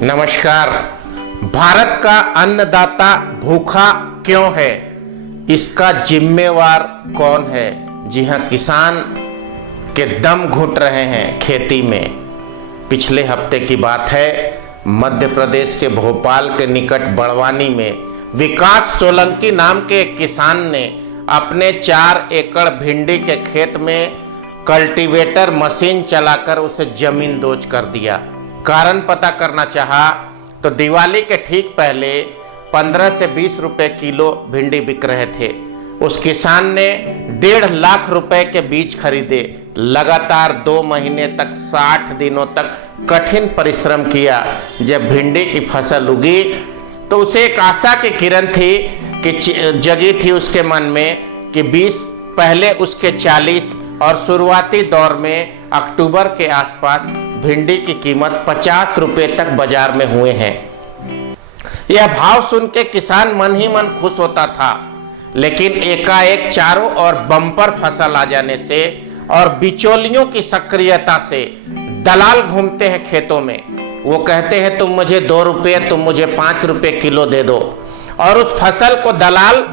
नमस्कार। भारत का अन्नदाता भूखा क्यों है, इसका जिम्मेवार कौन है? जी हाँ, किसान के दम घुट रहे हैं खेती में। पिछले हफ्ते की बात है, मध्य प्रदेश के भोपाल के निकट बड़वानी में विकास सोलंकी नाम के एक किसान ने अपने 4 एकड़ भिंडी के खेत में कल्टीवेटर मशीन चलाकर उसे जमीन दोज कर दिया। कारण पता करना चाहा तो दिवाली के ठीक पहले 15 से 20 रुपए किलो भिंडी बिक रहे थे। उस किसान ने 1.5 लाख रुपए के बीज खरीदे। लगातार 2 महीने तक 60 दिनों तक कठिन परिश्रम किया। जब भिंडी की फसल उगी तो उसे एक आशा की किरण थी कि जगी थी उसके मन में कि बीज पहले उसके 40 और शुरुआती दौर में अक्टूबर के आसपास भिंडी की कीमत 50 रुपए तक बाजार में हुए हैं। यह भाव सुन के किसान मन ही मन खुश होता था, लेकिन एकाएक चारों ओर बम्पर फसल आ जाने से और बिचौलियों की सक्रियता से दलाल घूमते हैं खेतों में। वो कहते हैं तुम मुझे 2 रुपये, तुम मुझे 5 रुपये किलो दे दो, और उस फसल को दलाल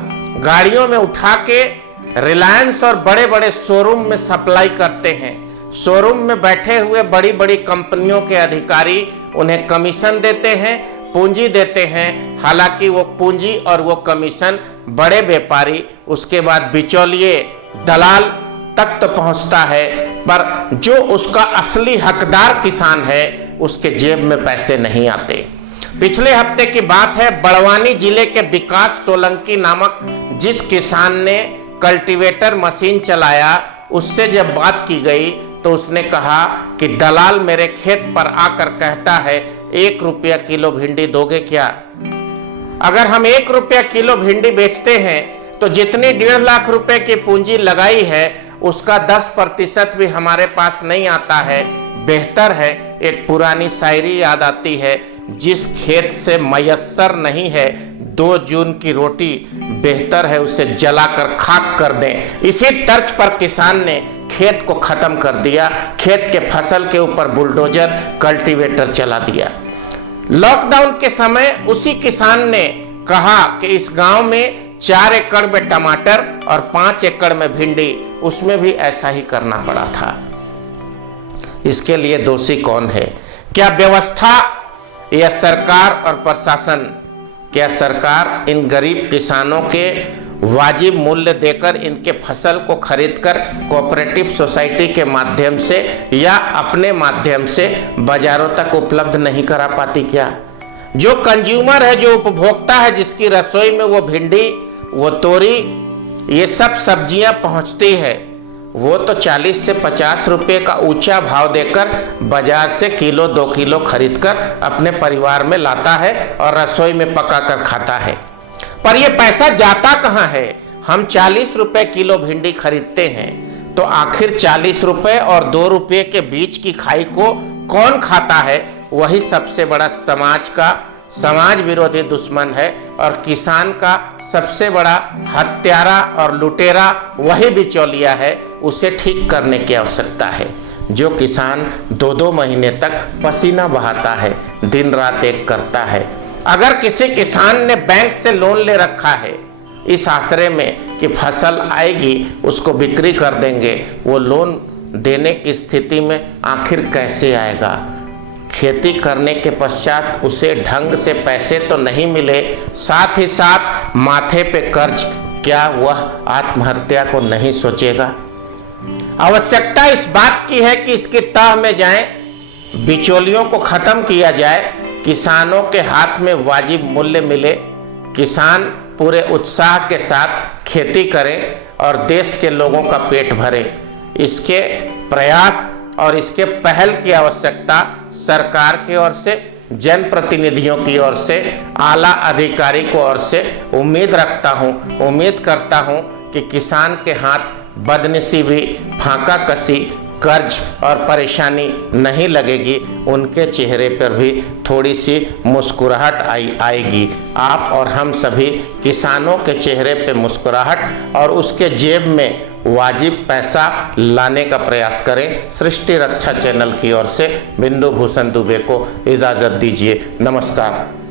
गाड़ियों में उठा के रिलायंस और बड़े बड़े शोरूम में सप्लाई करते हैं। शोरूम में बैठे हुए बड़ी बड़ी कंपनियों के अधिकारी उन्हें कमीशन देते हैं, पूंजी देते हैं। हालांकि वो पूंजी और वो कमीशन बड़े व्यापारी, उसके बाद बिचौलिए, दलाल तक तो पहुंचता है, पर जो उसका असली हकदार किसान है उसके जेब में पैसे नहीं आते। पिछले हफ्ते की बात है, बड़वानी जिले के विकास सोलंकी नामक जिस किसान ने कल्टीवेटर मशीन चलाया, उससे जब बात की गई तो उसने कहा कि दलाल मेरे खेत पर आकर कहता है 1 रुपया किलो भिंडी दोगे क्या? अगर हम 1 रुपया किलो भिंडी बेचते हैं तो जितनी 1.5 लाख रुपए की पूंजी लगाई है उसका 10% भी हमारे पास नहीं आता है। बेहतर है, एक पुरानी शायरी याद आती है, जिस खेत से मयस्सर नहीं है 2 जून की रोटी, बेहतर है उसे जलाकर खाक कर दें। इसी तर्ज पर किसान ने खेत को खत्म कर दिया। खेत के फसल के ऊपर बुलडोजर, कल्टीवेटर चला दिया। लॉकडाउन के समय उसी किसान ने कहा कि इस गांव में 4 एकड़ में टमाटर और 5 एकड़ में भिंडी, उसमें भी ऐसा ही करना पड़ा था। इसके लिए दोषी कौन है? क्या व्यवस्था या सरकार और प्रशासन? क्या सरकार इन गरीब किसानों के वाजिब मूल्य देकर इनके फसल को खरीदकर कोऑपरेटिव सोसाइटी के माध्यम से या अपने माध्यम से बाजारों तक उपलब्ध नहीं करा पाती क्या? जो कंज्यूमर है, जो उपभोक्ता है, जिसकी रसोई में वो भिंडी, वो तोरी, ये सब सब्जियां पहुंचती है, वो तो 40 से 50 रुपए का ऊंचा भाव देकर बाजार से किलो 2 किलो खरीदकर अपने परिवार में लाता है और रसोई में पकाकर खाता है। पर ये पैसा जाता कहाँ है? हम 40 रुपए किलो भिंडी खरीदते हैं तो आखिर 40 रुपए और 2 रुपये के बीच की खाई को कौन खाता है? वही सबसे बड़ा समाज विरोधी दुश्मन है, और किसान का सबसे बड़ा हत्यारा और लुटेरा वही बिचौलिया है। उसे ठीक करने की आवश्यकता है। जो किसान 2-2 महीने तक पसीना बहाता है, दिन रात एक करता है। अगर किसी किसान ने बैंक से लोन ले रखा है इस आशरे में कि फसल आएगी उसको बिक्री कर देंगे, वो लोन देने की स्थिति में आखिर कैसे आएगा? खेती करने के पश्चात उसे ढंग से पैसे तो नहीं मिले, साथ ही साथ माथे पे कर्ज, क्या वह आत्महत्या को नहीं सोचेगा? आवश्यकता इस बात की है कि इसकी तह में जाएं, बिचौलियों को खत्म किया जाए, किसानों के हाथ में वाजिब मूल्य मिले, किसान पूरे उत्साह के साथ खेती करें और देश के लोगों का पेट भरे। इसके प्रयास और इसके पहल की आवश्यकता सरकार की ओर से, जनप्रतिनिधियों की ओर से, आला अधिकारी की ओर से उम्मीद रखता हूँ, उम्मीद करता हूँ कि किसान के हाथ बदनसीबी, फांका कसी, कर्ज और परेशानी नहीं लगेगी। उनके चेहरे पर भी थोड़ी सी मुस्कुराहट आएगी। आप और हम सभी किसानों के चेहरे पे मुस्कुराहट और उसके जेब में वाजिब पैसा लाने का प्रयास करें। सृष्टि रक्षा चैनल की ओर से बिंदु भूषण दुबे को इजाज़त दीजिए। नमस्कार।